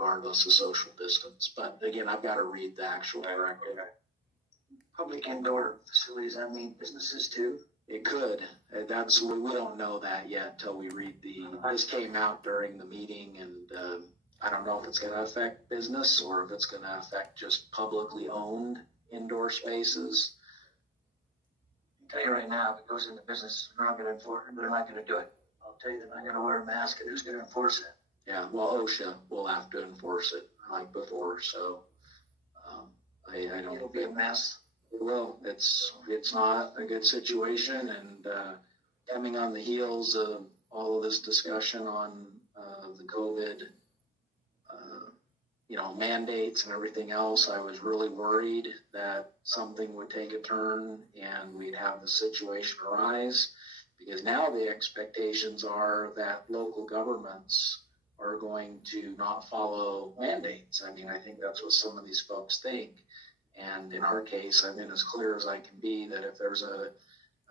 regardless of social distance. But again, I've got to read the actual directive. Public indoor facilities, I mean businesses too? It could. That's, we don't know that yet until we read this came out during the meeting, and I don't know if it's going to affect business or if it's going to affect just publicly owned indoor spaces. I'll tell you right now, if it goes into business, they're not going to enforce it. They're not going to do it. I'll tell you, they're not going to wear a mask, and who's going to enforce it? Yeah, well, OSHA will have to enforce it like before, so I don't. It'll be a mess. It will. It's not a good situation, and coming on the heels of all of this discussion on the COVID, mandates and everything else, I was really worried that something would take a turn and we'd have the situation arise, because now the expectations are that local governments are going to not follow mandates. I mean, I think that's what some of these folks think. And in our case, I've been as clear as I can be that if there's a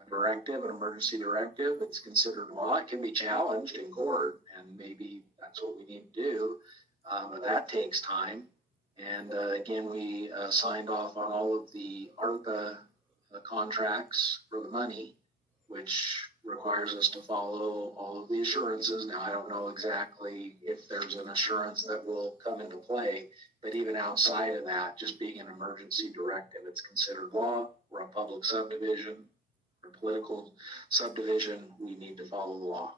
directive, an emergency directive, it's considered law. It can be challenged in court, and maybe that's what we need to do. But that takes time. And again, we signed off on all of the ARPA contracts for the money, which requires us to follow all of the assurances. Now, I don't know exactly if there's an assurance that will come into play, but even outside of that, just being an emergency directive, it's considered law. We're a public subdivision or political subdivision. We need to follow the law.